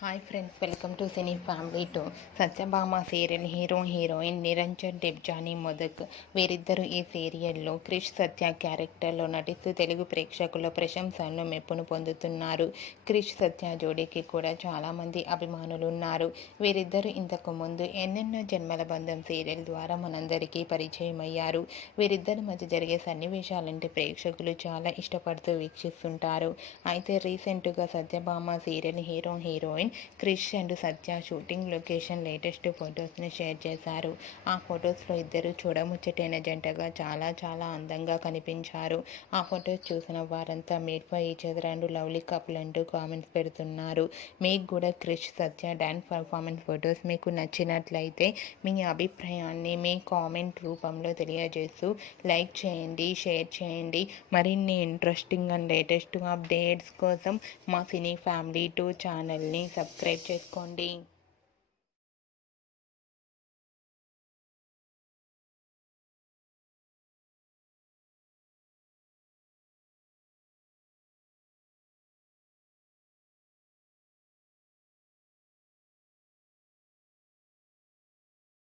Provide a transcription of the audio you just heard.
Hi friends, welcome to cine family two. Satyabhama serial heroine Niranjan Debjani Modak వీరిద్దరూ ఈ సీరియల్లో క్రిష్ సత్య క్యారెక్టర్లో నటిస్తూ తెలుగు ప్రేక్షకుల ప్రశంసలను మెప్పును పొందుతున్నారు. క్రిష్ సత్య జోడీకి కూడా చాలామంది అభిమానులు ఉన్నారు. వీరిద్దరూ ఇంతకు ముందు ఎన్నెన్నో జన్మల బంధం సీరియల్ ద్వారా మనందరికీ పరిచయం అయ్యారు. వీరిద్దరి మధ్య జరిగే సన్నివేశాలంటే ప్రేక్షకులు చాలా ఇష్టపడుతూ వీక్షిస్తుంటారు. అయితే రీసెంట్గా Satyabhama serial heroine Krish and Satya shooting location latest ఫొటోస్ని షేర్ చేశారు. ఆ ఫొటోస్లో ఇద్దరు చూడముచ్చటైన జంటగా చాలా అందంగా కనిపించారు. ఆ ఫొటోస్ చూసిన వారంతా made for each other and lovely couple అంటూ కామెంట్స్ పెడుతున్నారు. మీకు కూడా క్రిష్ సత్య డాన్స్ పర్ఫార్మెన్స్ ఫొటోస్ మీకు నచ్చినట్లయితే మీ అభిప్రాయాన్ని మీ కామెంట్ రూపంలో తెలియజేస్తూ లైక్ చేయండి, షేర్ చేయండి. మరిన్ని ఇంట్రెస్టింగ్ అండ్ లేటెస్ట్ అప్డేట్స్ కోసం మా సినీ ఫ్యామిలీ 2 ఛానల్ని సబ్స్క్రైబ్ చేసుకోండి.